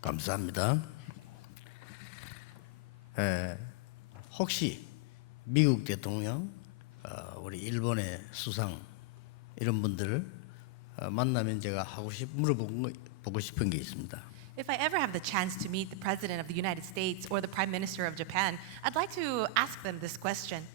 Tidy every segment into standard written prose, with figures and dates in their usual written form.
감사합니다. 혹시 미국 대통령, 우리 일본의 수상 이런 분들을 만나면 제가 물어보고 싶은 게 있습니다. If I ever have the chance to meet the President of the United States or the Prime Minister of Japan, I'd like to ask them this question.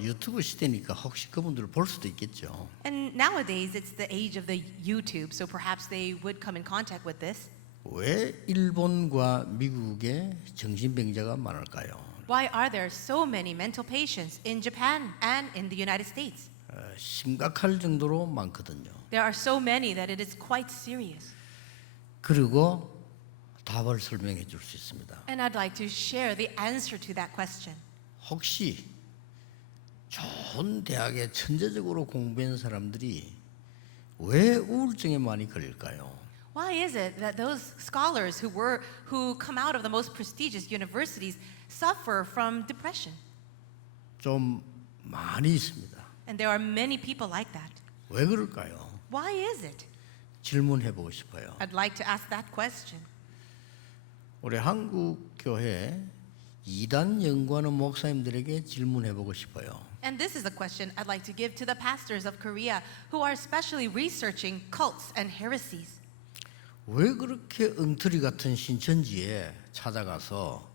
유튜브 시대니까 혹시 그분들을 볼 수도 있겠죠. And nowadays, it's the age of the YouTube, so perhaps they would come in contact with this. 왜 일본과 미국에 정신병자가 많을까요? Why are there so many mental patients in Japan and in the United States? 심각할 정도로 많거든요. There are so many that it is quite serious. 그리고 답을 설명해 줄 수 있습니다. And I'd like to share the answer to that question. 혹시 좋은 대학에 천재적으로 공부한 사람들이 왜 우울증에 많이 걸릴까요? Why is it that those scholars who come out of the most prestigious universities suffer from depression? 좀 많이 있습니다. And there are many people like that. 왜 그럴까요? Why is it? 질문해 보고 싶어요. I'd like to ask that question. 우리 한국 교회 이단 연구하는 목사님들에게 질문해 보고 싶어요. And this is a question I'd like to give to the pastors of Korea who are especially researching cults and heresies. 왜 그렇게 엉터리 같은 신천지에 찾아가서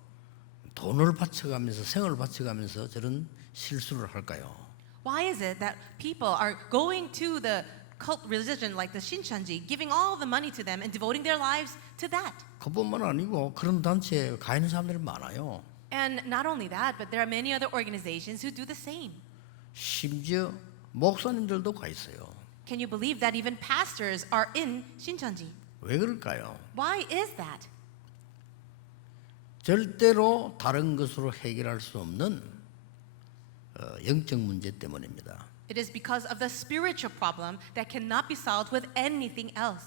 돈을 바쳐가면서 생을 바쳐가면서 저런 실수를 할까요? Why is it that people are going to the cult religion like the Shincheonji, giving all the money to them and devoting their lives to that? 그뿐만 아니고 그런 단체에 가 있는 사람들이 많아요. And not only that, but there are many other organizations who do the same. 심지어 목사님들도 가 있어요. Can you believe that even pastors are in Shincheonji? 왜 그럴까요? Why is that? 절대로 다른 것으로 해결할 수 없는 영적 문제 때문입니다. It is because of the spiritual problem that cannot be solved with anything else.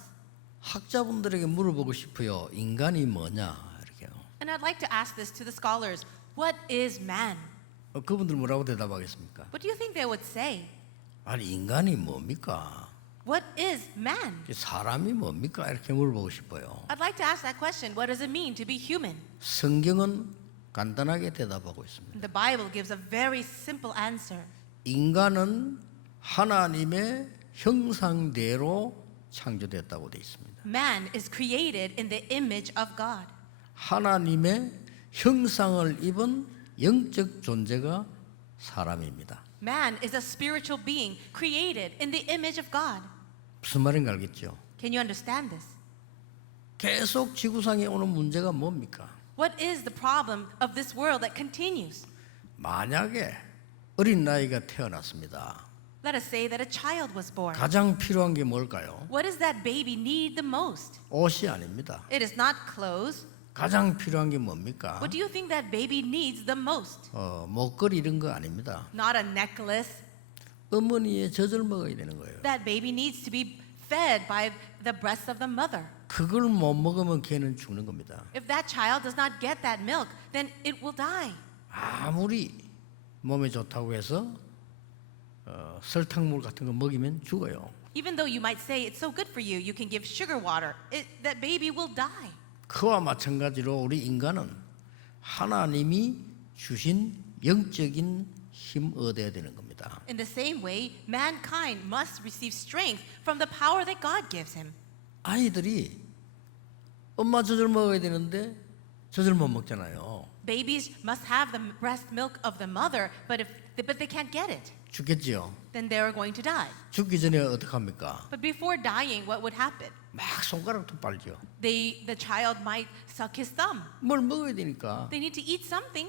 학자분들에게 물어보고 싶어요. 인간이 뭐냐? 이렇게요. And I'd like to ask this to the scholars. What is man? 그분들 뭐라고 대답하겠습니까? What do you think they would say? 아니 인간이 뭡니까? What is man? 사람이 뭡니까? 이렇게 물어보고 싶어요. I'd like to ask that question. What does it mean to be human? 성경은 간단하게 대답하고 있습니다. The Bible gives a very simple answer. 인간은 하나님의 형상대로 창조됐다고 되어 있습니다. Man is created in the image of God. 하나님의 형상을 입은 영적 존재가 사람입니다. Man is a spiritual being created in the image of God. 무슨 말인가 알겠죠? Can you understand this? 계속 지구상에 오는 문제가 뭡니까? What is the problem of this world that continues? 만약에 어린 나이가 태어났습니다. Let us say that a child was born. 가장 필요한 게 뭘까요? What does that baby need the most? 옷이 아닙니다. It is not clothes. 가장 필요한 게 뭡니까? What do you think that baby needs the most? 목걸이 이런 거 아닙니다. Not a necklace. 어머니의 젖을 먹어야 되는 거예요. That baby needs to be fed by the breast of the mother. 그걸 못 먹으면 걔는 죽는 겁니다. If that child does not get that milk, then it will die. 아무리 몸에 좋다고 해서 설탕물 같은 거 먹이면 죽어요. Even though you might say it's so good for you, you can give sugar water. That baby will die. 그와 마찬가지로 우리 인간은 하나님이 주신 영적인 힘 얻어야 되는 겁니다. In the same way, mankind must receive strength from the power that God gives him. 아이들이 엄마 젖을 먹어야 되는데 젖을 못 먹잖아요. Babies must have the breast milk of the mother, but they can't get it. 죽겠지요. Then they are going to die. 죽기 전에 어떻게 합니까? But before dying, what would happen? 막 손가락도 빨죠. The child might suck his thumb. 뭘 먹어야 되니까 They need to eat something.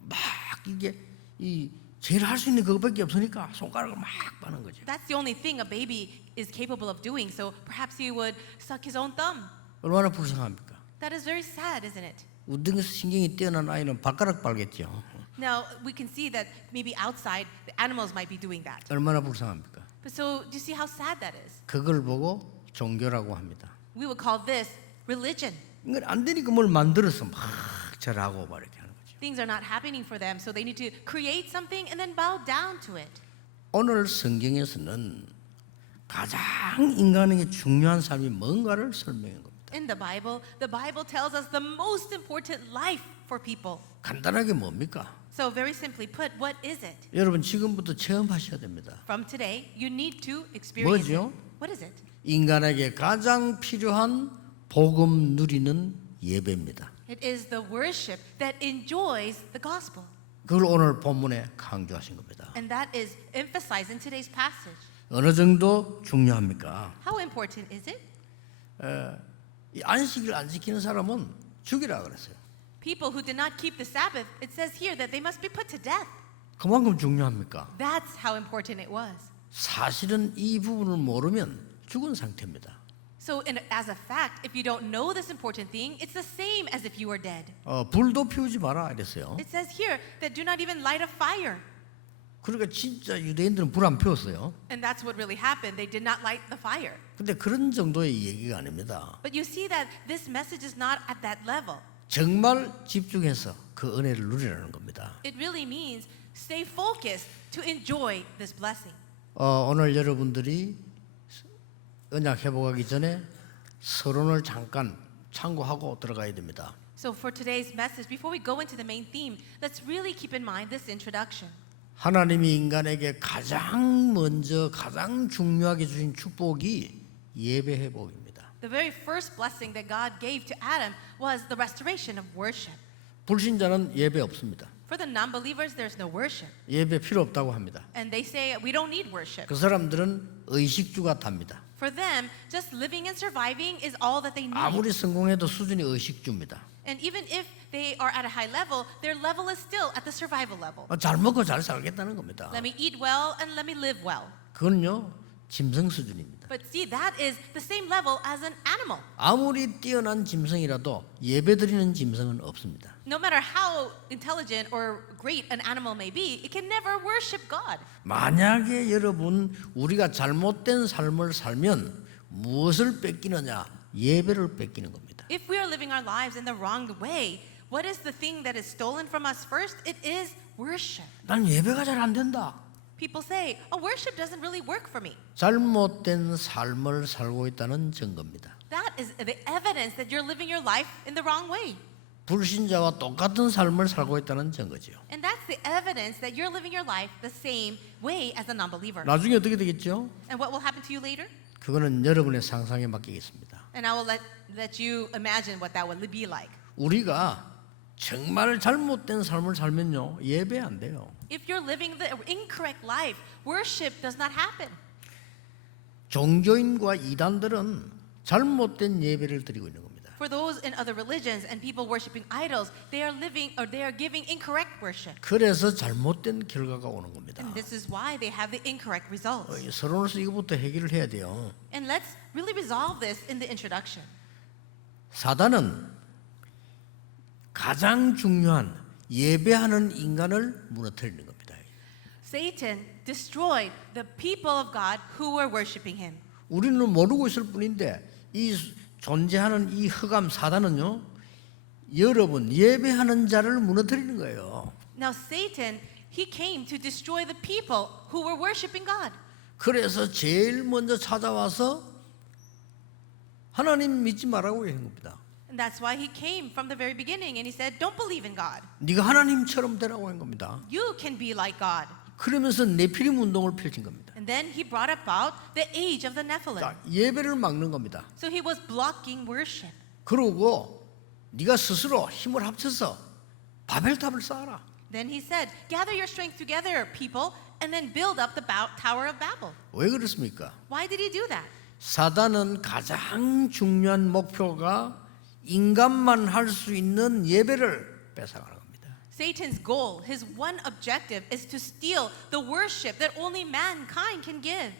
막 이게 이 제일 할 수 있는 그거밖에 없으니까 손가락을 막 빠는 거죠. That's the only thing a baby is capable of doing. So perhaps he would suck his own thumb. 얼마나 불쌍합니까? That is very sad, isn't it? 우등에서 신경이 뛰어난 아이는 발가락 빨겠죠. Now we can see that maybe outside the animals might be doing that. 얼마나 불쌍합니까? But so do you see how sad that is? 그걸 보고 종교라고 합니다. We would call this religion. 이건 안 되니까 뭘 만들어서 막 절하고 막 이렇게 하는 거죠. Things are not happening for them, so they need to create something and then bow down to it. 오늘 성경에서는 가장 인간에게 중요한 삶이 뭔가를 설명한 겁니다. In the Bible tells us the most important life for people. 간단하게 뭡니까? So very simply put, what is it? 여러분 지금부터 체험하셔야 됩니다. From today, you need to experience 뭐죠? it. What is it? 인간에게 가장 필요한 복음 누리는 예배입니다. It is the worship that enjoys the gospel. 그걸 오늘 본문에 강조하신 겁니다. And that is emphasized in today's passage. 어느 정도 중요합니까? How important is it? 이 안식일 안 지키는 사람은 죽이라 그랬어요. People who did not keep the Sabbath, it says here that they must be put to death. 그만큼 중요합니까? That's how important it was. 사실은 이 부분을 모르면 죽은 상태입니다. So as a fact, if you don't know this important thing, it's the same as if you were dead. 불도 피우지 마라 이랬어요. It says here that do not even light a fire. 그러니까 진짜 유대인들은 불 안 피웠어요. And that's what really happened. They did not light the fire. 근데 그런 정도의 얘기가 아닙니다. But you see that this message is not at that level. 정말 집중해서 그 은혜를 누리라는 겁니다. It really means stay focused to enjoy this blessing. 오늘 여러분들이 언약 회복하기 전에 서론을 잠깐 참고하고 들어가야 됩니다. So for today's message, before we go into the main theme, let's really keep in mind this introduction. 하나님이 인간에게 가장 먼저 가장 중요하게 주신 축복이 예배 회복입니다. The very first blessing that God gave to Adam was the restoration of worship. 불신자는 예배 없습니다. For the non-believers, there's no worship. 예배 필요 없다고 합니다. And they say, we don't need worship. 그 사람들은 의식주 같답니다. For them, just living and surviving is all that they need. 아무리 성공해도 수준이 의식주입니다. And even if they are at a high level, their level is still at the survival level. 잘 먹고 잘 살겠다는 겁니다. Let me eat well and let me live well. 그건요 짐승 수준입니다. But see, that is the same level as an animal. 아무리 뛰어난 짐승이라도 예배드리는 짐승은 없습니다. No matter how intelligent or great an animal may be, it can never worship God. 만약에 여러분 우리가 잘못된 삶을 살면 무엇을 뺏기느냐? 예배를 뺏기는 겁니다. If we are living our lives in the wrong way, what is the thing that is stolen from us first? It is worship. 난 예배가 잘 안 된다. People say, oh, worship doesn't really work for me. 잘못된 삶을 살고 있다는 증거입니다. That is the evidence that you're living your life in the wrong way. 불신자와 똑같은 삶을 살고 있다는 증거죠. And that's the evidence that you're living your life the same way as a non-believer. 나중에 어떻게 되겠죠? And what will happen to you later? 그거는 여러분의 상상에 맡기겠습니다. And I will let you imagine what that would be like. 우리가 정말 잘못된 삶을 살면요 예배 안 돼요. If you're living the incorrect life, worship does not happen. 종교인과 이단들은 잘못된 예배를 드리고 있는 겁니다. For those in other religions and people worshiping idols, they are living or they are giving incorrect worship. 그래서 잘못된 결과가 오는 겁니다. And this is why they have the incorrect results. 서론에서 이거부터 해결을 해야 돼요. And let's really resolve this in the introduction. 사단은 가장 중요한 예배하는 인간을 무너뜨리는 겁니다. Satan destroyed the people of God who were worshiping him. 우리는 모르고 있을 뿐인데 이 존재하는 이 흑암 사단은요 여러분 예배하는 자를 무너뜨리는 거예요. Now Satan, he came to destroy the people who were worshiping God. 그래서 제일 먼저 찾아와서 하나님 믿지 말라고 하는 겁니다. And that's why he came from the very beginning and he said, don't believe in God. 네가 하나님처럼 되라고 한 겁니다. You can be like God. 그러면서 네피림 운동을 펼친 겁니다. And then he brought about the age of the Nephilim. 자, 예배를 막는 겁니다. So he was blocking worship. 그러고 네가 스스로 힘을 합쳐서 바벨탑을 쌓아라. Then he said, gather your strength together, people, and then build up the Tower of Babel. 왜 그렇습니까? Why did he do that? 사단은 가장 중요한 목표가 인간만 할 수 있는 예배를 뺏어가는 겁니다. Satan's goal, his one objective, is to steal the worship that only mankind can give.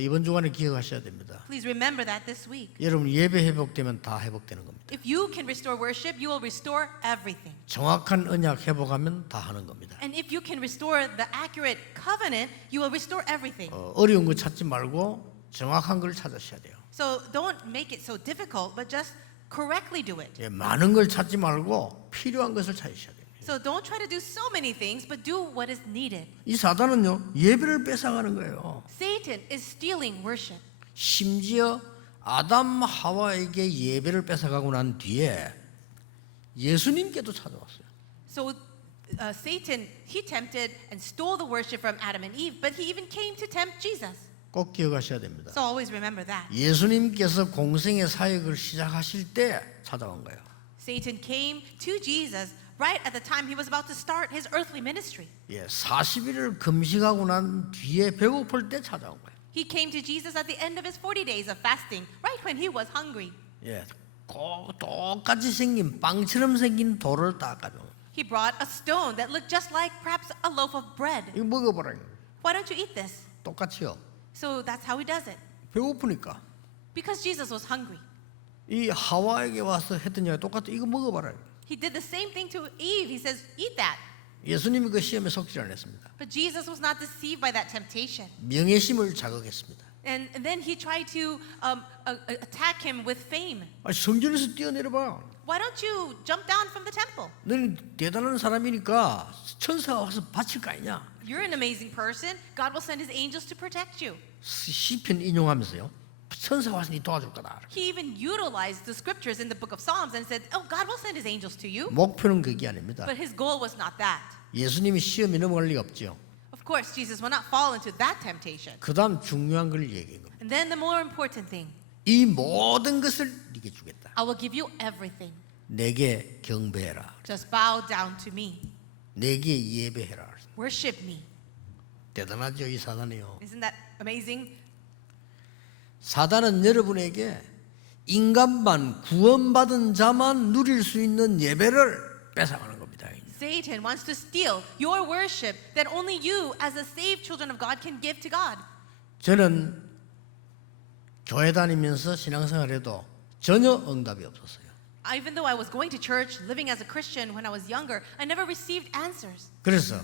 이번 주간에 기억하셔야 됩니다. Please remember that this week. 여러분 예배 회복되면 다 회복되는 겁니다. If you can restore worship, you will restore everything. 정확한 언약 회복하면 다 하는 겁니다. And if you can restore the accurate covenant, you will restore everything. 어려운 거 찾지 말고 정확한 걸 찾으셔야 돼요. So don't make it so difficult, but just correctly do it. 많은 걸 찾지 말고 필요한 것을 찾으셔야 됩니다. So don't try to do so many things, but do what is needed. 이 사단은요 예배를 뺏어가는 거예요. Satan is stealing worship. 심지어 아담 하와에게 예배를 뺏어가고 난 뒤에 예수님께도 찾아왔어요. So Satan, he tempted and stole the worship from Adam and Eve, but he even came to tempt Jesus. 꼭 기억하셔야 됩니다. So always remember that. 예수님께서 공생의 사역을 시작하실 때 찾아온 거예요. Satan came to Jesus right at the time he was about to start his earthly ministry. 40일을 금식하고 난 뒤에 배고플 때 찾아온 거예요. He came to Jesus at the end of his 40 days of fasting, right when he was hungry. 똑같이 생긴 빵처럼 생긴 돌을 딱 가져온 거예요. He brought a stone that looked just like perhaps a loaf of bread. 이거 먹어보라. Why don't you eat this? 똑같이요. So that's how he does it. 배고프니까. Because Jesus was hungry. 이 하와에게 와서 했던 얘기가 똑같아. 이거 먹어봐라. He did the same thing to Eve. He says, eat that. 예수님이 그 시험에 속지 않았습니다. But Jesus was not deceived by that temptation. 명예심을 자극했습니다. And then he tried to attack him with fame. 성전에서 뛰어내려봐. Why don't you jump down from the temple? 너는 대단한 사람이니까 천사가 와서 바칠 거 아니냐. You're an amazing person. God will send his angels to protect you. 시편 인용하면서요. 천사가 와서 네 도와줄 거다. He even utilized the scriptures in the book of Psalms and said, oh, God will send his angels to you. 목표는 그게 아닙니다. But his goal was not that. 예수님이 시험에 넘어갈 리가 없죠. Of course, Jesus will not fall into that temptation. 그다음 중요한 걸 얘기한 겁니다. And then the more important thing, 이 모든 것을 네게 주겠다. I will give you everything. 내게 경배해라. Just bow down to me. 내게 예배해라. Worship me. 대단하죠, 이 사단이요. Isn't that amazing? 사단은 여러분에게 인간만 구원받은 자만 누릴 수 있는 예배를 뺏어가는 겁니다. Satan wants to steal your worship that only you as the saved children of God can give to God. 저는 교회 다니면서 신앙생활해도 전혀 응답이 없었어요. Even though I was going to church, living as a Christian when I was younger, I never received answers. 그래서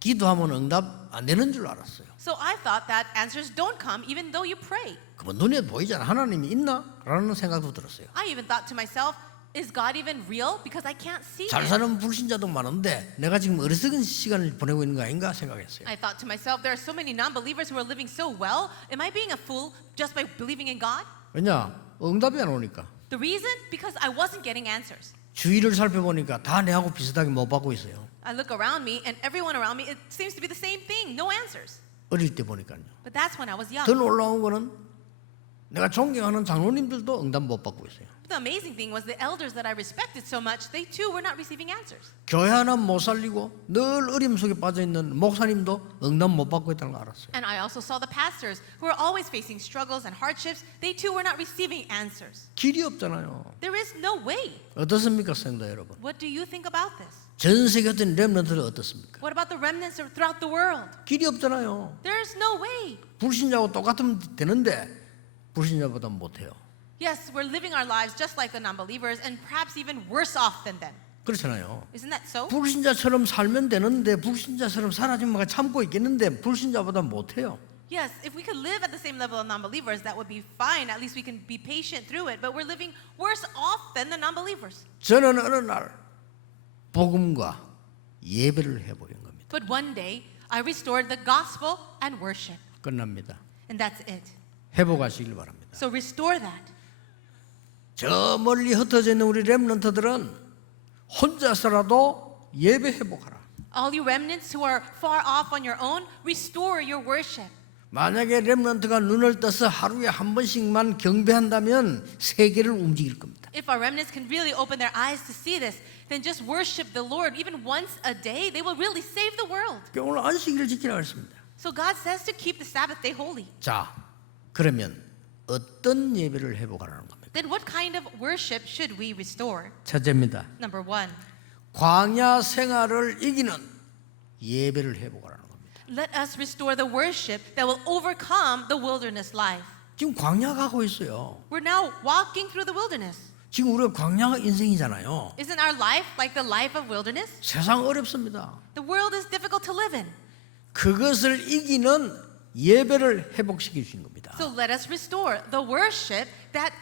기도하면 응답 안 되는 줄 알았어요. So I thought that answers don't come even though you pray. 그럼 눈에 보이잖아. 하나님이 있나? 라는 생각도 들었어요. I even thought to myself, is God even real? Because I can't see 잘 him. 사는 불신자도 많은데 내가 지금 어리석은 시간을 보내고 있는 거 아닌가 생각했어요. I thought to myself, there are so many non-believers who are living so well. Am I being a fool just by believing in God? 왜냐? 응답이 안 오니까. The reason? Because I wasn't getting answers. 주위를 살펴보니까 다 내하고 비슷하게 못 받고 있어요. I look around me and everyone around me, it seems to be the same thing, no answers. 어릴 때 보니까요. But that's when I was young. 더 놀라운 거는 내가 존경하는 장로님들도 응답 못 받고 있어요. But the amazing thing was the elders that I respected so much, they too were not receiving answers. 교회 하나 못 살리고 늘 어림 속에 빠져 있는 목사님도 응답 못 받고 있다는 걸 알았어요. And I also saw the pastors who were always facing struggles and hardships, they too were not receiving answers. 길이 없잖아요. There is no way. 어떻습니까, 성도 여러분? What do you think about this? 전 세계 어떤 렘넌트는 어떻습니까? What about the remnants throughout the world? 길이 없잖아요. There's no way. 불신자하고 똑같으면 되는데 불신자보다 못해요. Yes, we're living our lives just like the non-believers and perhaps even worse off than them. 그렇잖아요. Isn't that so? 불신자처럼 살면 되는데 불신자처럼 살아주면 참고 있겠는데 불신자보다 못해요. Yes, if we could live at the same level of non-believers, that would be fine. At least we can be patient through it. But we're living worse off than the non-believers. 저는 어느 날 복음과 예배를 해버린 겁니다. But one day, I restored the gospel and worship. 끝납니다. And that's it. 회복하시길 바랍니다. So restore that. 저 멀리 흩어져 있는 우리 렘넌트들은 혼자서라도 예배 회복하라. All you remnants who are far off on your own, restore your worship. 만약에 렘넌트가 눈을 떠서 하루에 한 번씩만 경배한다면 세계를 움직일 겁니다. If our remnants can really open their eyes to see this, then just worship the Lord even once a day. They will really save the world. 오늘 안식일을 지키라고 했습니다. So God says to keep the Sabbath day holy. 자, 그러면 어떤 예배를 회복하라는 겁니까? Then what kind of worship should we restore? 첫째입니다. Number one, 광야 생활을 이기는 예배를 회복하라는 겁니다. let us restore the worship that will overcome the wilderness life. 지금 광야 가고 있어요. We're now walking through the wilderness. 지금 우리가 광야가 인생이잖아요. Isn't our life like the life of wilderness? 세상 어렵습니다. The world is difficult to live in. 그것을 이기는 예배를 회복시켜 주신 겁니다. So let us restore the worship that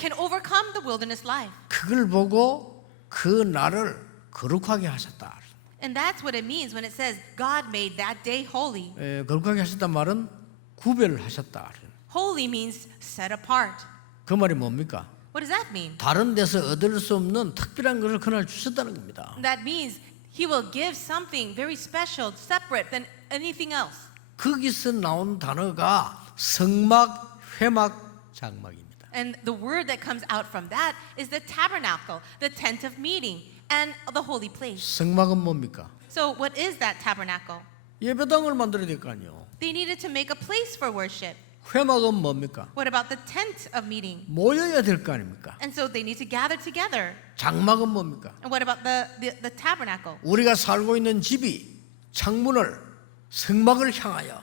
can overcome the wilderness life. 그걸 보고 그 날을 거룩하게 하셨다. And that's what it means when it says God made that day holy. 거룩하게 하셨단 말은 구별하셨다. Holy means set apart. 그 말이 뭡니까? What does that mean? 다른 데서 얻을 수 없는 특별한 것을 그날 주셨다는 겁니다. That means he will give something very special, separate than anything else. 거기서 나온 단어가 성막, 회막, 장막입니다. And the word that comes out from that is the tabernacle, the tent of meeting, and the holy place. 성막은 뭡니까? So what is that tabernacle? 예배당을 만들어야 될 거 아니에요. They needed to make a place for worship. 회막은 뭡니까? What about the tent of meeting? 모여야 될 거 아닙니까? And so they need to gather together. 장막은 뭡니까? And what about the tabernacle? 우리가 살고 있는 집이 창문을 성막을 향하여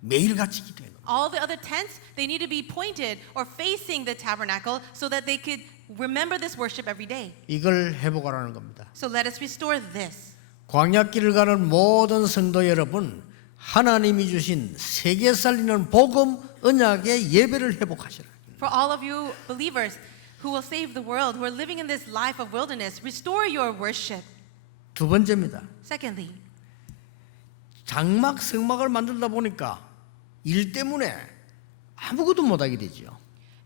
매일같이 기도해요. All the other tents, they need to be pointed or facing the tabernacle so that they could remember this worship every day. 이걸 회복하라는 겁니다. So let us restore this. 광야길을 가는 모든 성도 여러분, 하나님이 주신 세계 살리는 복음 언약의 예배를 회복하시라. For all of you believers who will save the world, who are living in this life of wilderness, restore your worship. 두 번째입니다. Secondly, 장막, 성막을 만들다 보니까 일 때문에 아무것도 못하게 되죠.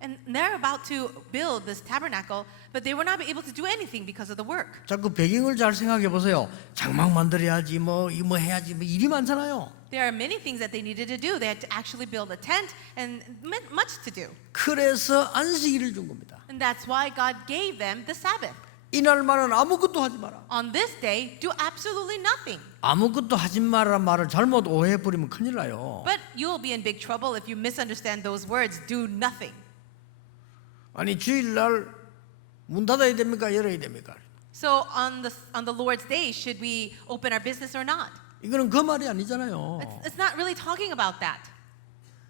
and they're about to build this tabernacle, but they were not able to do anything because of the work. 자, 그 배경을 잘 생각해 보세요. 장막 만들어야지, 뭐 해야지, 뭐 일이 많잖아요. There are many things that they needed to do. They had to actually build a tent and much to do. 그래서 안식일을 준 겁니다. And that's why God gave them the Sabbath. 이날만은 아무것도 하지 마라. On this day, do absolutely nothing. 아무것도 하지 마라는 말을 잘못 오해해 버리면 큰일 나요. But you'll be in big trouble if you misunderstand those words, do nothing. 아니 주일날 문 닫아야 됩니까? 열어야 됩니까? So on the Lord's day, should we open our business or not? 이거는 그 말이 아니잖아요. It's not really talking about that.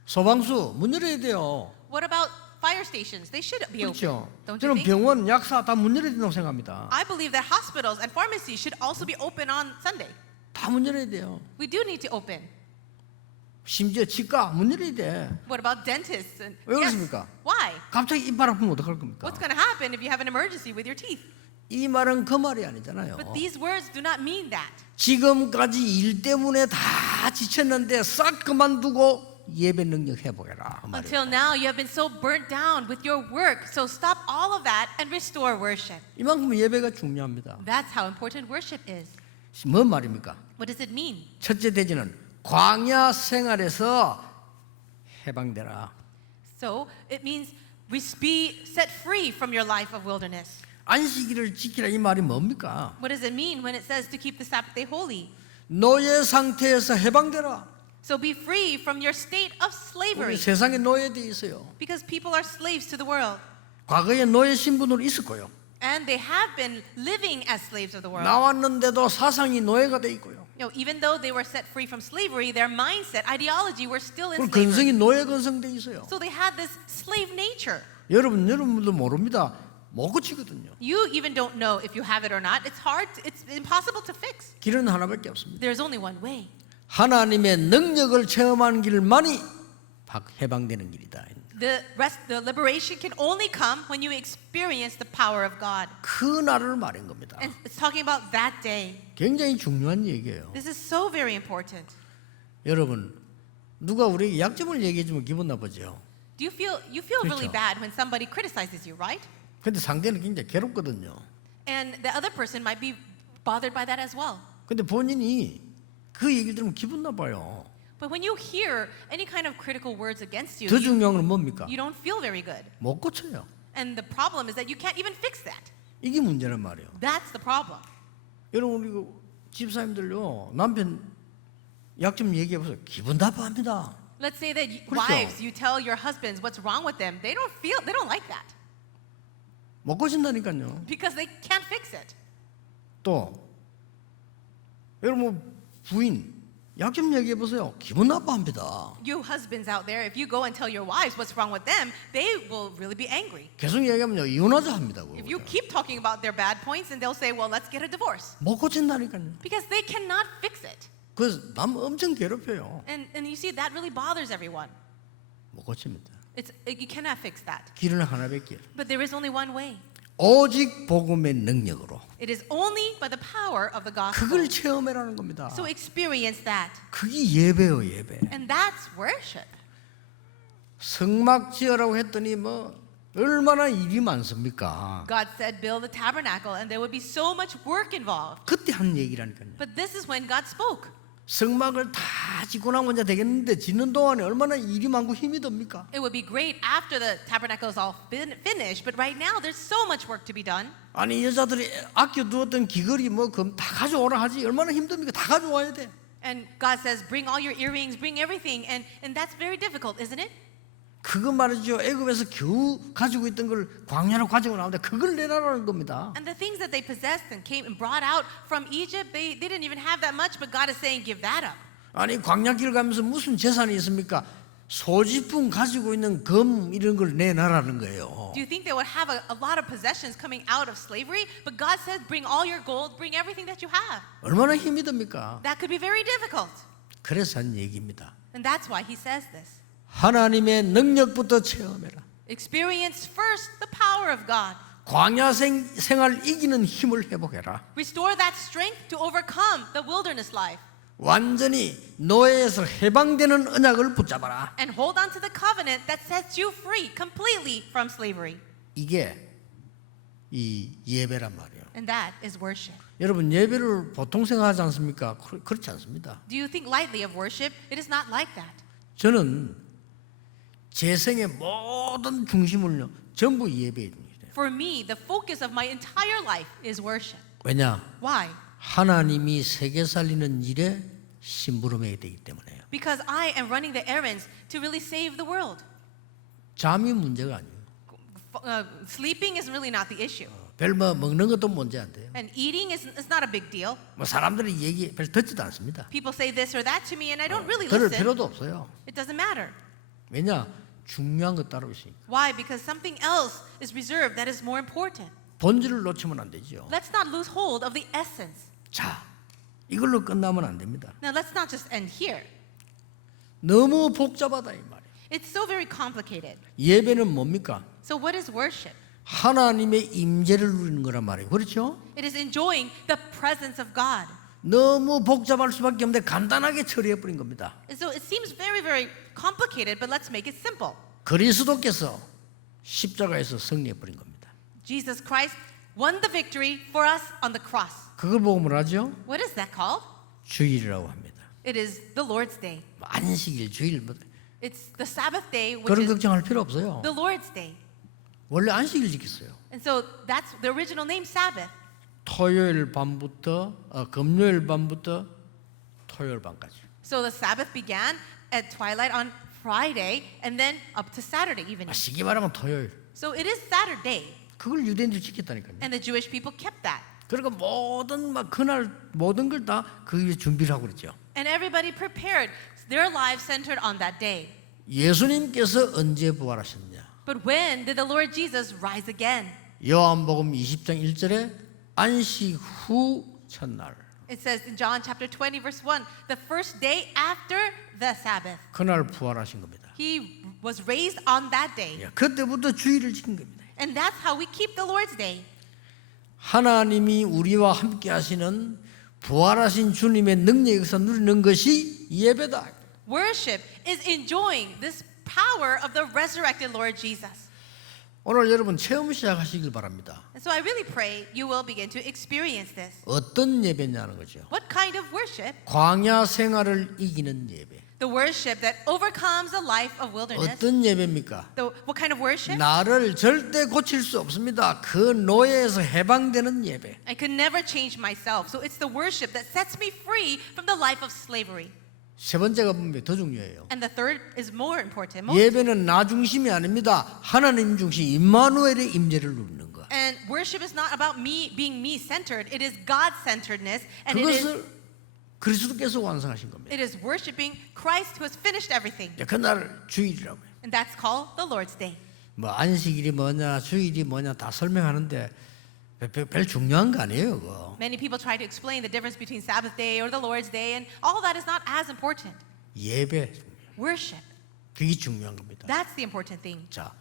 소방수 문 열어야 돼요. What about fire stations? They should be 그렇죠. open. Don't you 저는 think? 병원, 약사 다 문 열어야 된다고 생각합니다. I believe that hospitals and pharmacies should also be open on Sunday. 다 문 열어야 돼요. We do need to open. 심지어 치과 문 열어야 돼. What about dentists? And 왜 그렇습니까? Why? 갑자기 이빨 아프면 어떡할 겁니까? What's going to happen if you have an emergency with your teeth? 이 말은 그 말이 아니잖아요. But these words do not mean that. 지금까지 일 때문에 다 지쳤는데 싹 그만두고 예배 능력 회복해라. 그 말이에요. Until now, you have been so burnt down with your work. So stop all of that and restore worship. 이만큼 예배가 중요합니다. That's how important worship is. 뭔 말입니까? What does it mean? 첫째 대지는 광야 생활에서 해방되라. So it means be set free from your life of wilderness. 안식일을 지키라 이 말이 뭡니까? What does it mean when it says to keep the Sabbath day holy? 노예 상태에서 해방되라. So be free from your state of 우리 slavery. 세상에 노예돼 있어요. Because people are slaves to the world. 과거에 노예 신분으로 있었고요. And they have been living as slaves of the world. 나왔는데도 사상이 노예가 돼 있고요. You know, even though they were set free from slavery, their mindset, ideology were still in 그리고 slavery. 근성이 노예 근성돼 있어요. So they had this slave nature. 여러분도 모릅니다. 못 고치거든요. You even don't know if you have it or not. It's hard, it's impossible to fix. 길은 하나밖에 없습니다. There's only one way. 하나님의 능력을 체험하는 길만이 해방되는 길이다. The liberation can only come when you experience the power of God. 그 날을 말한 겁니다. And it's talking about that day. 굉장히 중요한 얘기예요. This is so very important. 여러분, 누가 우리에게 약점을 얘기해 주면 기분 나쁘죠. Do you feel really 그렇죠. bad when somebody criticizes you, right? 근데 상대는 굉장히 괴롭거든요. And the other person might be bothered by that as well. 근데 본인이 그 얘기를 들으면 기분 나빠요. But when you hear any kind of critical words against you, 더 중요한 건 뭡니까? you don't feel very good. 못 고쳐요. And the problem is that you can't even fix that. 이게 문제란 말이에요. That's the problem. 여러분 우리 집사님들요 남편 약점 얘기해 보세요. 기분 나빠합니다. Let's say that 그렇죠. wives, you tell your husbands what's wrong with them. They don't like that 못 고친다니까요. because they can't fix it. 또 여러분 부인 약점 얘기해 보세요. 기분 나빠합니다. You husbands out there, if you go and tell your wives what's wrong with them, they will really be angry. 계속 얘기하면요 이혼하자 합니다. If you keep talking about their bad points, and they'll say, well, let's get a divorce. 못 고친다니까요. Because they cannot fix it. 그래서 남 엄청 괴롭혀요. And you see, that really bothers everyone. 못 고칩니다. You cannot fix that. 길은 하나밖에. But there is only one way. 오직 복음의 능력으로 It is only by the power of the gospel. 그걸 체험해라는 겁니다. So experience that. 그게 예배요 예배. And that's worship. 성막 지으라고 했더니 뭐 얼마나 일이 많습니까? God said, build the tabernacle, and there would be so much work involved. 그때 한 얘기라니까요. But this is when God spoke. 성막을 다 짓고 나면 이제 되겠는데 짓는 동안에 얼마나 일이 많고 힘이 듭니까? It would be great after the tabernacle is all finished, but right now there's so much work to be done. 아니 여자들이 아껴두었던 귀걸이 뭐 그럼 다 가져오라 하지 얼마나 힘듭니까? 다 가져와야 돼. And God says, bring all your earrings, bring everything, and that's very difficult, isn't it? 그거 말이죠. 애굽에서 겨우 가지고 있던 걸 광야로 가지고 나오는데 그걸 내놔라는 겁니다. And the things that they possessed and came and brought out from Egypt, they didn't even have that much, but God is saying, give that up. 아니 광야길 가면서 무슨 재산이 있습니까? 소지품 가지고 있는 금 이런 걸 내놔라는 거예요. Do you think they would have a lot of possessions coming out of slavery? But God says, bring all your gold, bring everything that you have. 얼마나 힘이 듭니까? That could be very difficult. 그래서 한 얘기입니다. And that's why he says this. 하나님의 능력부터 체험해라. Experience first the power of God. 광야 생활 이기는 힘을 회복해라. Restore that strength to overcome the wilderness life. 완전히 노예에서 해방되는 언약을 붙잡아라. And hold on to the covenant that sets you free completely from slavery. 이게 이 예배란 말이에요. And that is worship. 여러분 예배를 보통 생각하지 않습니까? 그렇지 않습니다. Do you think lightly of worship? It is not like that. 저는 제 생의 모든 중심을요 전부 예배에 둡니다. For me, the focus of my entire life is worship. 왜냐? Why? 하나님이 세계 살리는 일에 심부름해야 되기 때문에요. Because I am running the errands to really save the world. 잠이 문제가 아니에요. Sleeping is really not the issue. 별뭐 먹는 것도 문제 안 돼요. And eating is not a big deal. 뭐 사람들이 얘기 별 듣지도 않습니다. People say this or that to me and I don't really 들을 listen. 필요도 없어요. It doesn't matter. 왜냐? 중요한 것 따로 있으니까. Why? Because something else is reserved that is more important. 본질을 놓치면 안 되죠. Let's not lose hold of the essence. 자, 이걸로 끝나면 안 됩니다. Now let's not just end here. 너무 복잡하다 이 말이에요. It's so very complicated. 예배는 뭡니까? So what is worship? 하나님의 임재를 누리는 거란 말이에요. 그렇죠? It is enjoying the presence of God. 너무 복잡할 수밖에 없는데 간단하게 처리해 버린 겁니다. And so it seems very, very complicated, but let's make it simple. 그리스도께서 십자가에서 승리해 버린 겁니다. Jesus Christ won the victory for us on the cross. 그걸 보고 뭐라죠? What is that called? 주일이라고 합니다. It is the Lord's Day. 안식일, 주일 It's the Sabbath day, which 그런 is 걱정할 필요 없어요. the Lord's day. 원래 안식일 지켰어요. And so that's the original name, Sabbath. 토요일 밤부터 금요일 밤부터 토요일 밤까지. So the Sabbath began at twilight on Friday and then up to Saturday evening. 쉽게 말하면 토요일. So it is Saturday, 그걸 유대인들이 지켰다니까요. and the Jewish people kept that. 그러니까 모든 막 그날 모든 걸 다 그 위해 준비를 하고 그랬죠. And everybody prepared their lives centered on that day. 예수님께서 언제 부활하셨냐? But when did the Lord Jesus rise again? 요한복음 20장 1절에 안식 후 첫날. It says in John chapter 20 verse 1, the first day after the Sabbath. 그날 부활하신 겁니다. He was raised on that day. 예, 그때부터 주일을 지킨 겁니다. And that's how we keep the Lord's day. 하나님이 우리와 함께 하시는 부활하신 주님의 능력에서 누리는 것이 예배다. Worship is enjoying this power of the resurrected Lord Jesus. 오늘 여러분 체험 시작하시길 바랍니다. And so I really pray you will begin to experience this. 어떤 예배냐는 거죠. What kind of worship? 광야 생활을 이기는 예배. The worship that overcomes the life of wilderness. 어떤 예배입니까? What kind of worship? 나를 절대 고칠 수 없습니다. 그 노예에서 해방되는 예배. I could never change myself. So it's the worship that sets me free from the life of slavery. 세 번째가 보면 더 중요해요. And the third is more important. 예배는 나 중심이 아닙니다. 하나님 중심, 임마누엘의 임재를 누리는 것. And worship is not about me being me-centered. It is God-centeredness. And 그것을 그리스도께서 완성하신 겁니다. it is worshiping Christ who has finished everything. 그날 주일이라고 해요. And that's called the Lord's Day. 뭐 안식일이 뭐냐, 주일이 뭐냐 다 설명하는데 별 중요한 거 아니에요, 그거. Many people try to explain the difference between Sabbath day or the Lord's Day, and all that is not as important. 예배, Worship, 그게 중요한 겁니다. that's the important thing. 자,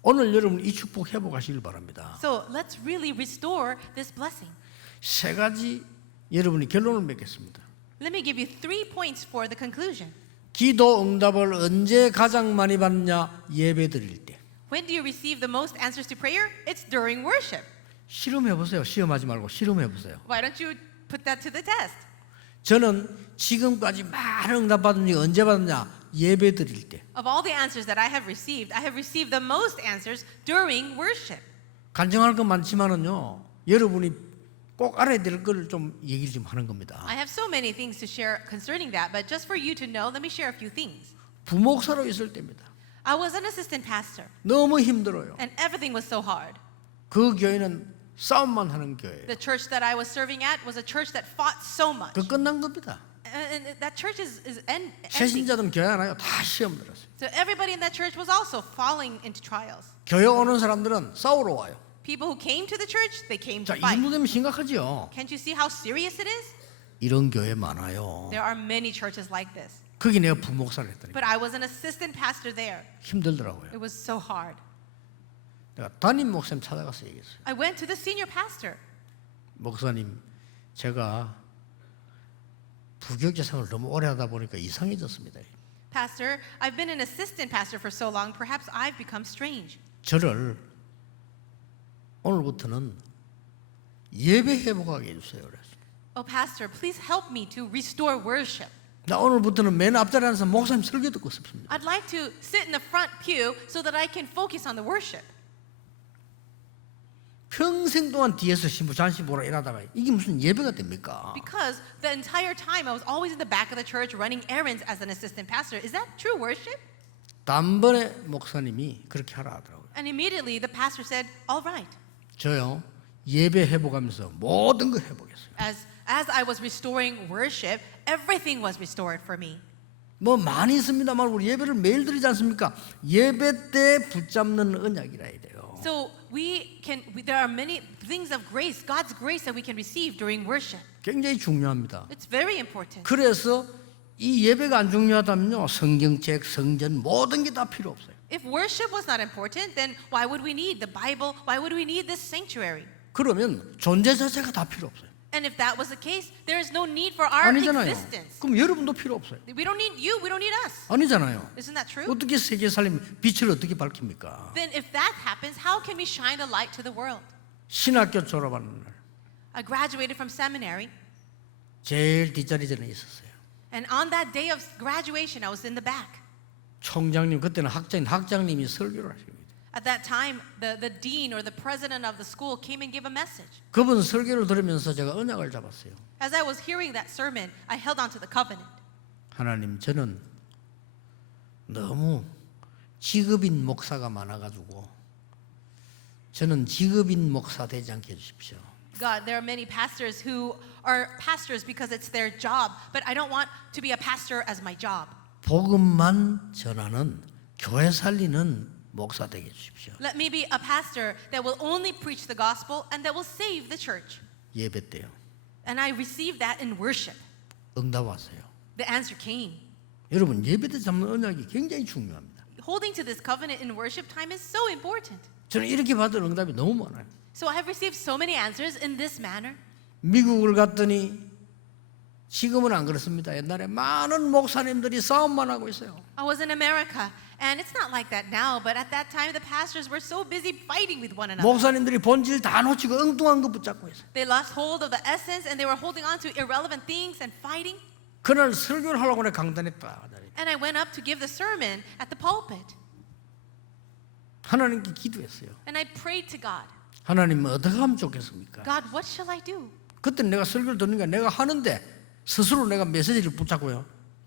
오늘 여러분 이 축복 회복하시길 바랍니다. So let's really restore this blessing. 세 가지 여러분이 결론을 맺겠습니다. Let me give you 3 points for the conclusion. 기도 응답을 언제 가장 많이 받느냐? 예배 드릴 때. When do you receive the most answers to prayer? It's during worship. 실험해 보세요. 시험하지 말고 실험해 보세요. Why don't you put that to the test? 저는 지금까지 많은 응답 받은 게 언제 받느냐? 예배 드릴 때. Of all the answers that I have received the most answers during worship. 간증할 건 많지만은요. 여러분이 꼭 알아야 될 걸 좀 얘기를 좀 하는 겁니다. I have so many things to share concerning that, but just for you to know, let me share a few things. 부목사로 있을 때입니다. I was an assistant pastor, 너무 힘들어요. and everything was so hard. 그 교회는 싸움만 하는 교회예요. The church that I was serving at was a church that fought so much. 그 끝난 겁니다. And that church is ending. 새신자들은 교회 안 와요. 다 시험 들었어요. So everybody in that church was also falling into trials. 교회 오는 사람들은 싸우러 와요. People who came to the church, they came 자, to 이 fight. 정도 되면 심각하죠. Can't you see how serious it is? 이런 교회 많아요. There are many churches like this. 거기 내가 부목사를 했더니 But I was an assistant pastor there. 힘들더라고요. It was so hard. 내가 담임 목사님 찾아가서 얘기했어요. I went to the senior pastor. 목사님, 제가 부교육자 생활을 너무 오래 하다 보니까 이상해졌습니다. Pastor, I've been an assistant pastor for so long, perhaps I've become strange. 저를 오늘부터는 예배 회복하게 해주세요. 그랬어요. Oh, pastor, please help me to restore worship. 나 오늘부터는 맨 앞자리에 앉아서 목사님 설교 듣고 싶습니다. I'd like to sit in the front pew so that I can focus on the worship. 평생 동안 뒤에서 신부 잔시 보라 일하다가 이게 무슨 예배가 됩니까? Because the entire time I was always in the back of the church running errands as an assistant pastor. Is that true worship? 단번에 목사님이 그렇게 하라 하더라고요. And immediately the pastor said, all right. 저요 예배 회복하면서 모든 걸 회복했어요. As I was restoring worship, everything was restored for me. 뭐 많이 있습니다만 우리 예배를 매일 드리지 않습니까? 예배 때 붙잡는 언약이라 해야 돼요. So there are many things of grace, God's grace that we can receive during worship. 굉장히 중요합니다. It's very important. 그래서 이 예배가 안 중요하다면요 성경책, 성전 모든 게 다 필요 없어요. If worship was not important, then why would we need the Bible? Why would we need this sanctuary? 그러면 존재 자체가 다 필요 없어요. And if that was the case, there is no need for our 아니잖아요. existence. 그럼 여러분도 필요 없어요. We don't need you, we don't need us. 아니잖아요. Isn't that true? 어떻게 세계 살림 빛을 어떻게 밝힙니까? Then if that happens, how can we shine the light to the world? 신학교 졸업하는 날 I graduated from seminary, 제일 뒷자리 전에 있었어요. and on that day of graduation, I was in the back. 총장님 그때는 학장님이 설교를 하십니다. At that time, the dean or the president of the school came and gave a message. 그분 설교를 들으면서 제가 언약을 잡았어요. As I was hearing that sermon, I held on to the covenant. 하나님, 저는 너무 직업인 목사가 많아가지고 저는 직업인 목사 되지 않게 해주십시오. God, there are many pastors who are pastors because it's their job, but I don't want to be a pastor as my job. 복음만 전하는 교회 살리는 목사 되게 해주십시오. Let me be a pastor that will only preach the gospel and that will save the church. 예배 때요. And I received that in worship. 응답 왔어요. The answer came. 여러분 예배 때 잡는 언약이 굉장히 중요합니다. Holding to this covenant in worship time is so important. 저는 이렇게 받은 응답이 너무 많아요. So I have received so many answers in this manner. 미국을 갔더니 지금은 안 그렇습니다. 옛날에 많은 목사님들이 싸움만 하고 있어요. I was in America, and it's not like that now, but at that time the pastors were so busy fighting with one another. 목사님들이 본질 다 놓치고 엉뚱한 거 붙잡고 있어요. They lost hold of the essence and they were holding on to irrelevant things and fighting. 그날 설교를 하려고 내 강단에 딱 And I went up to give the sermon at the pulpit. 하나님께 기도했어요. And I prayed to God. 하나님 어떻게 하면 좋겠습니까? God, what shall I do? 그때 내가 설교를 듣는 게 내가 하는데 스스로 내가 메시지를 붙잡고요.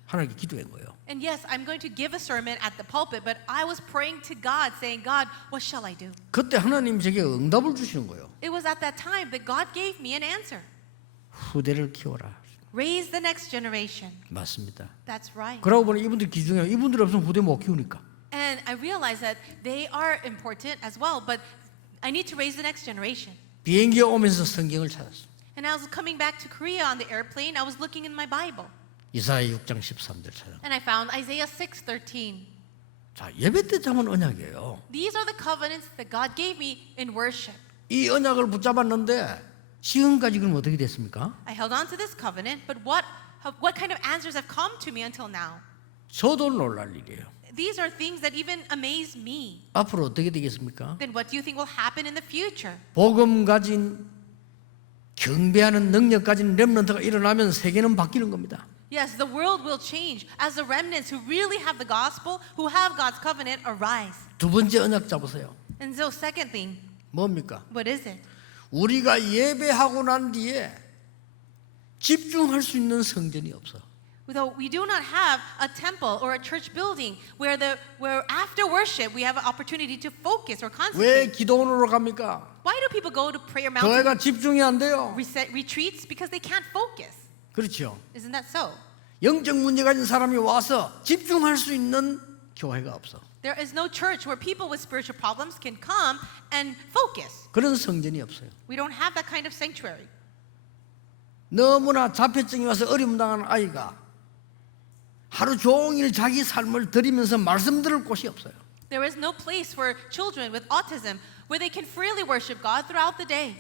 하나님께 기도한 거예요. And yes, I'm going to give a sermon at the pulpit, but I was praying to God, saying, God, what shall I do? 그때 하나님 제게 응답을 주시는 거예요. It was at that time that God gave me an answer. 후대를 키워라. Raise the next generation. 맞습니다. That's right. 그러고 보니 이분들 기중에 이분들 없으면 후대 못 키우니까. And I realized that they are important as well, but I need to raise the next generation. 비행기에 오면서 성경을 찾았어요. And I was coming back to Korea on the airplane. I was looking in my Bible. 이사야 6장 13절 찾아. And I found Isaiah 6:13. 자, 예배 때 잡은 언약이에요. These are the covenants that God gave me in worship. 이 언약을 붙잡았는데 지금까지 그럼 어떻게 됐습니까? I held on to this covenant, but what kind of answers have come to me until now? 저도 놀랄 일이에요. These are things that even amaze me. 앞으로 어떻게 되겠습니까? Then what do you think will happen in the future? 복음 가진 경배하는 능력 가진 렘넌트가 일어나면 세계는 바뀌는 겁니다. Yes, the world will change as the remnants who really have the gospel, who have God's covenant, arise. 두 번째 언약 잡으세요. And so, second thing, 뭡니까? what is it? 우리가 예배하고 난 뒤에 집중할 수 있는 성전이 없어. Though we do not have a temple or a church building where after worship we have an opportunity to focus or 왜 concentrate. 기도원으로 갑니까? Why do people go to prayer mountain 교회가 집중이 안 돼요. retreats? Because they can't focus. 그렇죠. Isn't that so? 영적 문제 가진 사람이 와서 집중할 수 있는 교회가 없어. There is no church where people with spiritual problems can come and focus. 그런 성전이 없어요. We don't have that kind of sanctuary. 너무나 자폐증이 와서 어려움 당하는 아이가 하루 종일 자기 삶을 드리면서 말씀 들을 곳이 없어요. There is no place for children with autism where they can freely worship God throughout the day.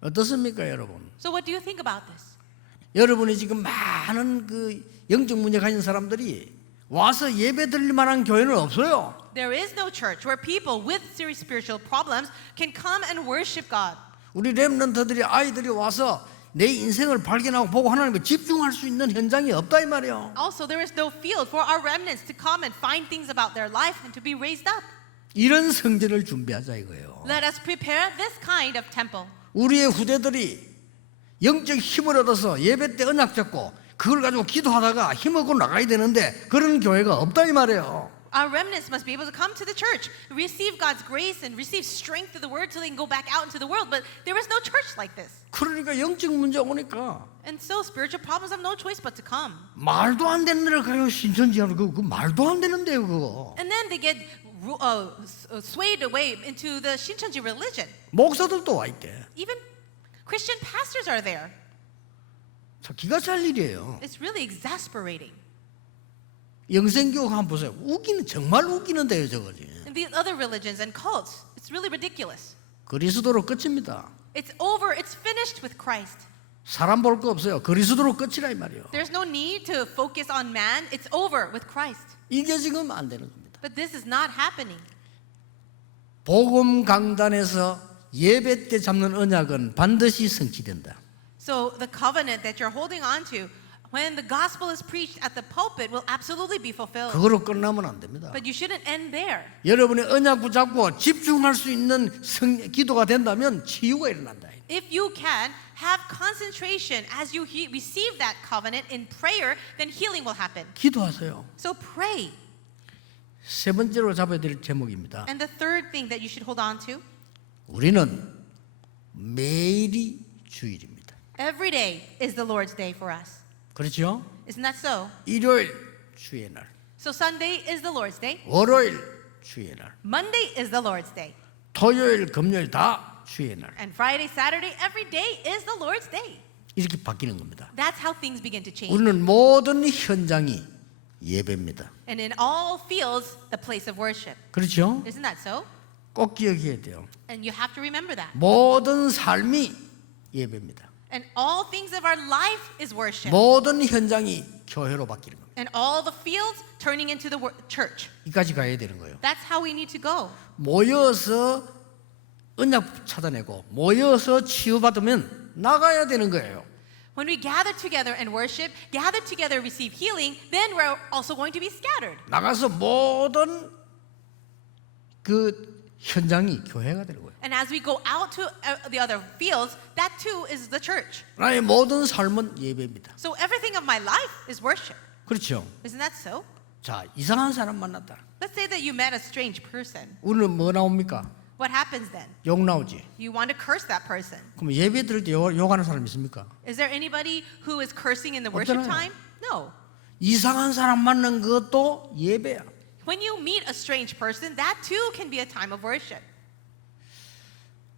어떻습니까, 여러분? So what do you think about this? 여러분이 지금 많은 그 영적 문제 가진 사람들이 와서 예배 드릴 만한 교회는 없어요. There is no church where people with serious spiritual problems can come and worship God. 우리 렘넌트들이 아이들이 와서 내 인생을 발견하고 보고 하나님께 집중할 수 있는 현장이 없다 이 말이에요. Also, there is no field for our remnants to come and find things about their life and to be raised up. 이런 성전을 준비하자 이거예요. Let us prepare this kind of temple. 우리의 후대들이 영적 힘을 얻어서 예배 때 언약 잡고 그걸 가지고 기도하다가 힘 얻고 나가야 되는데 그런 교회가 없다 이 말이에요. Our remnants must be able to come to the church, receive God's grace and receive strength of the word so they can go back out into the world. But there is no church like this. 그러니까 영적 문제 오니까 And so spiritual problems have no choice but to come. 말도 안 되는 데를 가요. 신천지하고 그거 말도 안 되는데요 그거. And then they get swayed away into the Shincheonji religion. 목사들도 와 있대. Even Christian pastors are there. 참 기가 찰 일이에요. It's really exasperating. 영생교육 한번 보세요. 웃기는 정말 웃기는데요 저거지. And these other religions and cults, it's really ridiculous. 그리스도로 끝입니다. It's over. It's finished with Christ. 사람 볼 거 없어요. 그리스도로 끝이라 이 말이에요. There's no need to focus on man. It's over with Christ. 이게 지금 안 되는 겁니다. But this is not happening. 복음 강단에서 예배 때 잡는 언약은 반드시 성취된다. So the covenant that you're holding on to, when the gospel is preached at the pulpit, will absolutely be fulfilled. 그거로 끝나면 안 됩니다. But you shouldn't end there. 여러분의 언약 붙잡고 집중할 수 있는 기도가 된다면 치유가 일어난다. If you can have concentration as you receive that covenant in prayer, then healing will happen. 기도하세요. So pray. 세 번째로 잡아야 될 제목입니다. And the third thing that you should hold on to, 우리는 매일이 주일입니다. every day is the Lord's day for us. 그렇죠? Isn't that so? 일요일 주의 날, So Sunday is the Lord's day. 월요일 주의 날, Monday is the Lord's day. 토요일 금요일 다 주의 날. And Friday, Saturday, every day is the Lord's day. 이렇게 바뀌는 겁니다. That's how things begin to change. 우리는 모든 현장이 예배입니다. And in all fields, the place of worship. 그렇죠? Isn't that so? 꼭 기억해야 돼요. And you have to remember that. 모든 삶이 예배입니다. And all things of our life is worship. 모든 현장이 교회로 바뀌는 겁니다. And all the fields turning into the church. 이까지 가야 되는 거예요. That's how we need to go. 모여서 언약 찾아내고 모여서 치유받으면 나가야 되는 거예요. When we gather together and worship, gather together and receive healing, then we're also going to be scattered. 나가서 모든 그 현장이 교회가 되는 거예요. And as we go out to the other fields, that too is the church. 나의 모든 삶은 예배입니다. So everything of my life is worship. 그렇죠? Isn't that so? 자, 이상한 사람 만났다. Let's say that you met a strange person. 우리는 뭐 나옵니까? What happens then? 욕 나오지. You want to curse that person. 그럼 예배 드릴 때 욕하는 사람 있습니까? Is there anybody who is cursing in the worship 없잖아요. time? No. 이상한 사람 만난 것도 예배야. When you meet a strange person, that too can be a time of worship.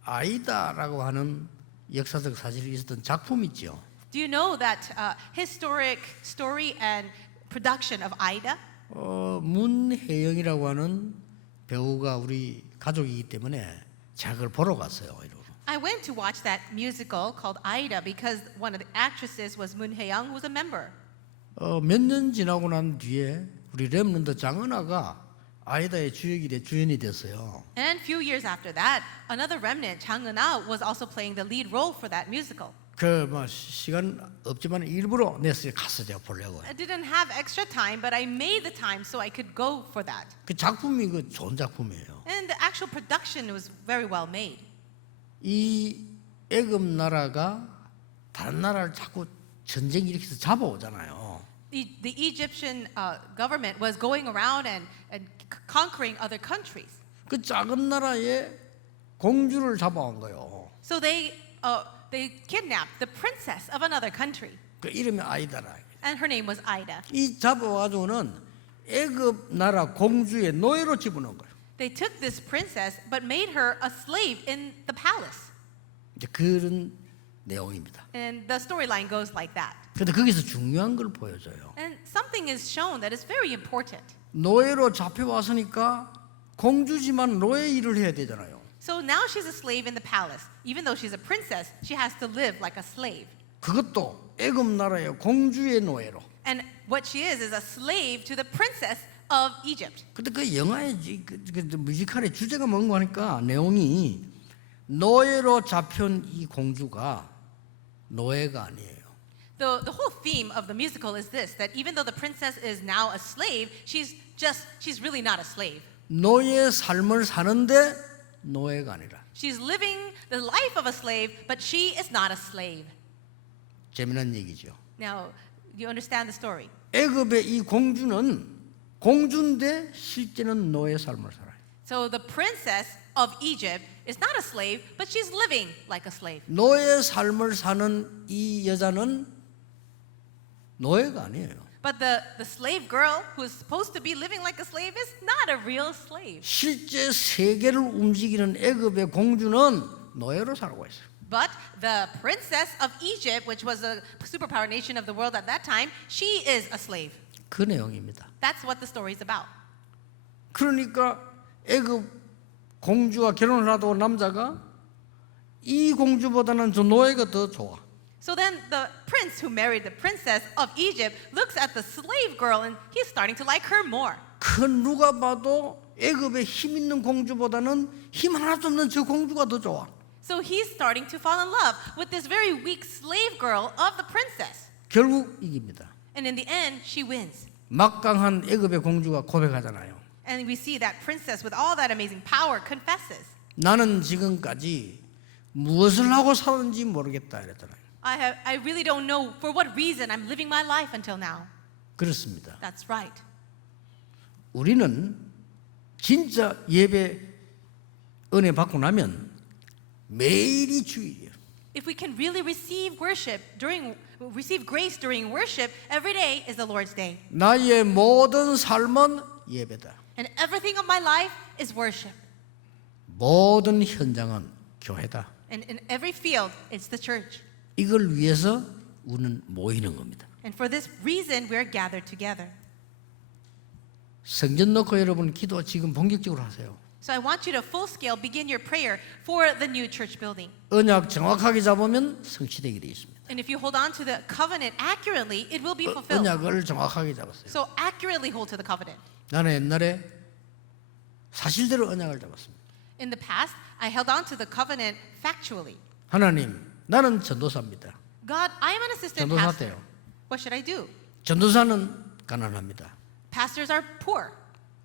아이다라고 하는 역사적 사실이 있었던 작품 있죠. Do you know that historic story and production of Aida? 문혜영이라고 하는 배우가 우리 가족이기 때문에 제가 그걸 보러 갔어요. 이러고. I went to watch that musical called Aida because one of the actresses was Moon Hae-young, who was a member. 몇 년 지나고 난 뒤에 우리 렘넌트 장은아가 아이다의 주연이 됐어요. And a few years after that, another remnant, Chang Eun-ah, was also playing the lead role for that musical. 시간 없지만 일부러 냈어요. 갔어요 보려고. I didn't have extra time, but I made the time so I could go for that. 그 작품이 그 좋은 작품이에요. And the actual production was very well made. 이 애굽 나라가 다른 나라를 자꾸 전쟁 일으켜서 잡아오잖아요. The Egyptian government was going around and conquering other countries. 그 작은 나라에 공주를 잡아온 거예요. So they kidnapped the princess of another country, 그 이름이 아이다라. and her name was Ida. 이 잡아와서는 애굽 나라 공주의 노예로 집어넣은 거예요. They took this princess but made her a slave in the palace. 이제 그런 내용입니다. And the storyline goes like that. 근데 거기서 중요한 걸 보여줘요. And something is shown that is very important. 노예로 잡혀왔으니까 공주지만 노예 일을 해야 되잖아요. So now she's a slave in the palace. Even though she's a princess, she has to live like a slave. 그것도 애굽 나라의 공주의 노예로. And what she is a slave to the princess of Egypt. 근데 그 영화의 뮤지컬의 주제가 뭔가 하니까 내용이 노예로 잡힌 이 공주가 노예가 아니에요. The whole theme of the musical is this, that even though the princess is now a slave, she's really not a slave. 노예 삶을 사는데 노예가 아니라. She's living the life of a slave, but she is not a slave. 재미난 얘기죠. Now, you understand the story. 애굽의 이 공주는 공주인데 실제는 노예 삶을 살아요. So the princess of Egypt is not a slave, but she's living like a slave. 노예 삶을 사는 이 여자는 노예가 아니에요. But the slave girl who is supposed to be living like a slave is not a real slave. 실제 세계를 움직이는 애굽의 공주는 노예로 살고 있어요. But the princess of Egypt, which was a superpower nation of the world at that time, she is a slave. 그 내용입니다. That's what the story is about. 그러니까 애굽 공주와 결혼을 하도 남자가 이 공주보다는 저 노예가 더 좋아. So then the prince who married the princess of Egypt looks at the slave girl and he's starting to like her more. 그 누가 봐도 애굽의 힘 있는 공주보다는 힘 하나도 없는 저 공주가 더 좋아. So he's starting to fall in love with this very weak slave girl of the princess. 결국 이깁니다. And in the end, she wins. 막강한 애굽의 공주가 고백하잖아요. And we see that princess with all that amazing power confesses. 나는 지금까지 무엇을 하고 살았는지 모르겠다 이랬잖아요. I really don't know for what reason I'm living my life until now. 그렇습니다. That's right. 우리는 진짜 예배 은혜 받고 나면 매일이 주일이에요. If we can really receive grace during worship, every day is the Lord's day. 나의 모든 삶은 예배다. And everything of my life is worship. 모든 현장은 교회다. And in every field, it's the church. 이걸 위해서 우리는 모이는 겁니다. And for this reason, we're gathered together. 성전 놓고 여러분 기도 지금 본격적으로 하세요. So I want you to full scale begin your prayer for the new church building. 언약 정확하게 잡으면 성취되게 되어 있습니다. And if you hold on to the covenant accurately, it will be fulfilled. 언약을 정확하게 잡았어요. So accurately hold to the covenant. 나는 옛날에 사실대로 언약을 잡았습니다. In the past, I held on to the covenant factually. 하나님, 나는 전도사입니다. God, I am an assistant 전도사 pastor. 때요. What should I do? 전도사는 가난합니다. Pastors are poor.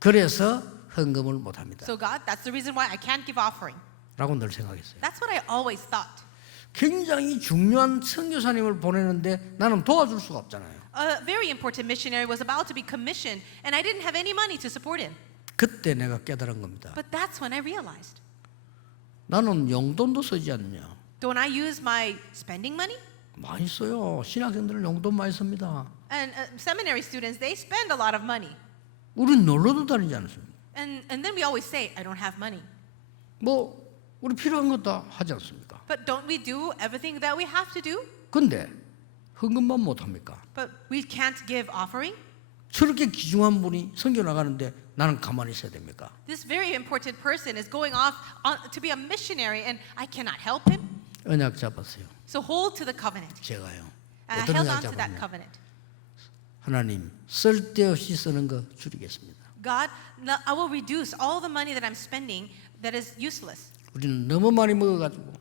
그래서 헌금을 못합니다. So God, that's the reason why I can't give offering. 라고 늘 생각했어요. That's what I always thought. 굉장히 중요한 선교사님을 보내는데 나는 도와줄 수가 없잖아요. A very important missionary was about to be commissioned, and I didn't have any money to support him. 그때 내가 깨달은 겁니다. But that's when I realized. 나는 용돈도 쓰지 않느냐. Don't I use my spending money? 많이 써요. 신학생들은 용돈 많이 씁니다. And seminary students, they spend a lot of money. 우린 놀러도 다니지 않습니까? And then we always say, I don't have money. 뭐 우리 필요한 것 다 하지 않습니까? But don't we do everything that we have to do? 근데 헌금만 못합니까? But we can't give offering? 저렇게 귀중한 분이 선교 나가는데 나는 가만히 있어야 됩니까? This very important person is going off to be a missionary, and I cannot help him. 언약 잡았어요. So hold to the covenant. 제가요. And I 어떤 held 언약 on to that 잡았냐? covenant. 하나님 쓸데없이 쓰는 거 줄이겠습니다. God, I will reduce all the money that I'm spending that is useless. 우리는 너무 많이 먹어가지고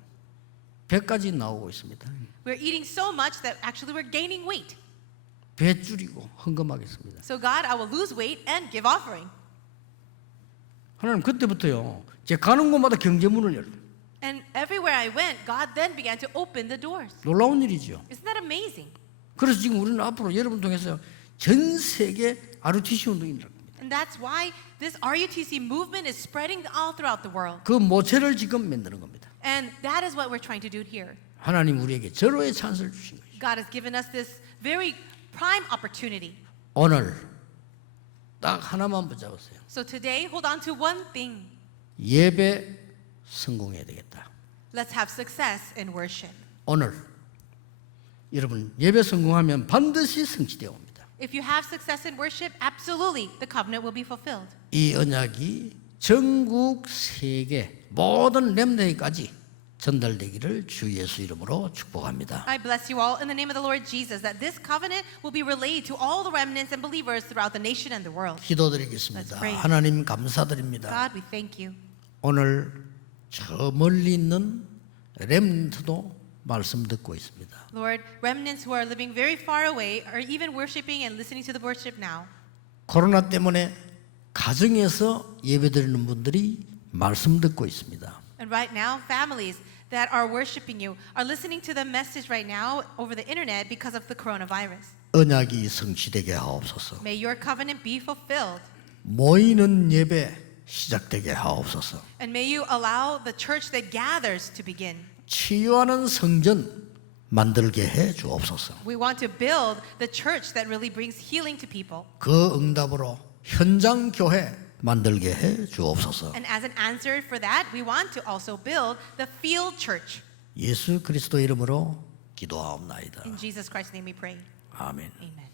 배까지 나오고 있습니다. We're eating so much that actually we're gaining weight. 배 줄이고 헌금하겠습니다. So God, I will lose weight and give offering. 하나님 그때부터요. 제 가는 곳마다 경제문을 열어요. And everywhere I went, God then began to open the doors. 놀라운 일이죠. Isn't that amazing? 그래서 지금 우리는 앞으로 여러분 통해서 전 세계 RUTC 운동이 일어납니다. And that's why this RUTC movement is spreading all throughout the world. 그 모체를 지금 만드는 겁니다. And that is what we're trying to do here. 하나님 우리에게 절호의 찬스를 주신 거죠. God has given us this very prime opportunity. 오늘 딱 하나만 붙잡으세요. So today, hold on to one thing. 예배 성공해야 되겠다. Let's have success in worship. 오늘 여러분 예배 성공하면 반드시 성취되어 옵니다. If you have success in worship, absolutely, the covenant will be fulfilled. 이 언약이 전국 세계 모든 렘넌트까지 전달되기를 주 예수 이름으로 축복합니다. I bless you all in the name of the Lord Jesus that this covenant will be relayed to all the remnants and believers throughout the nation and the world. 기도드리겠습니다. Let's pray. 하나님 감사드립니다. God, we thank you. 오늘 저 멀리 있는 렘넌트도 말씀 듣고 있습니다. Lord, remnants who are living very far away are even worshiping and listening to the worship now. 코로나 때문에 가정에서 예배드리는 분들이 말씀 듣고 있습니다. And right now, families that are worshiping you are listening to the message right now over the internet because of the coronavirus. 언약이 성취되게 하옵소서. May your covenant be fulfilled. 모이는 예배 시작되게 하옵소서. And may you allow the church that gathers to begin. 치유하는 성전 만들게 해 주옵소서. We want to build the church that really brings healing to people. 그 응답으로 현장 교회 만들게 해 주옵소서. And as an answer for that, we want to also build the field church. 예수 그리스도 이름으로 기도하옵나이다. In Jesus Christ's name we pray. 아멘. Amen.